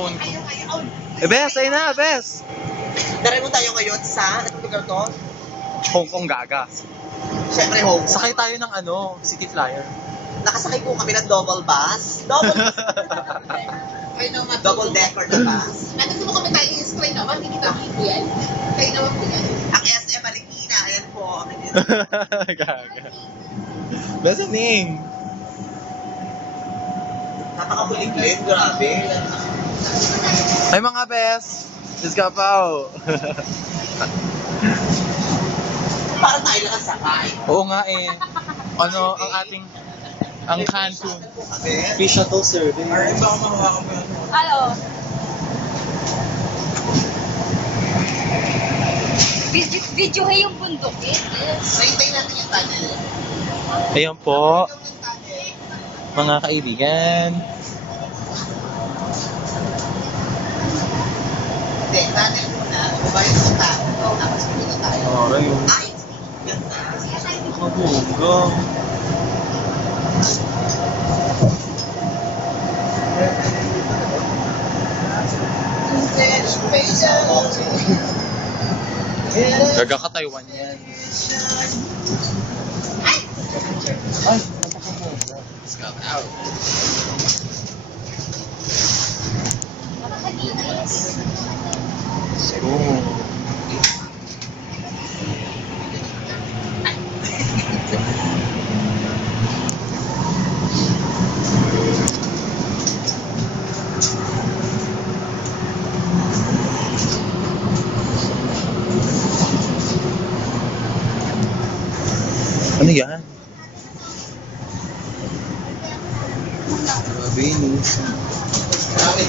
phone ko. Bes, ayun na, Bes! Dari mo tayo ngayon sa, anong lugar to? Hong Kong gaga. Siyempre Hong Kong. Sakay tayo ng City Flyer. Nakasakay po kami ng double bus. Double decker na bus. Gusto mo kami tayo i-explain naman, hindi kita po yan. Kayo naman po yan. Ang SM Marikina, ayan po. Gaga. Bes, aning. Napakakulit-kulit, grabe. Ay mga Bes! Let's go po! Parang tayo lang ang sakay. Oo nga eh. Ang ating... Ang Cancun. Free shuttle service. Ay, baka mahawakan mo yan. Hello. Video kayo yung bundok eh. Saintay natin yung tunnel. Ayan po, mga kaibigan. Hindi, tunnel muna. Babayad sa tunnel. Tapos pumunta tayo. Aray, Ay, ganda. kabungga. Gaga ka Taiwan yan. Ay, napakabungga. Let's go out. So, ano yan? Grabe, no? Grabe.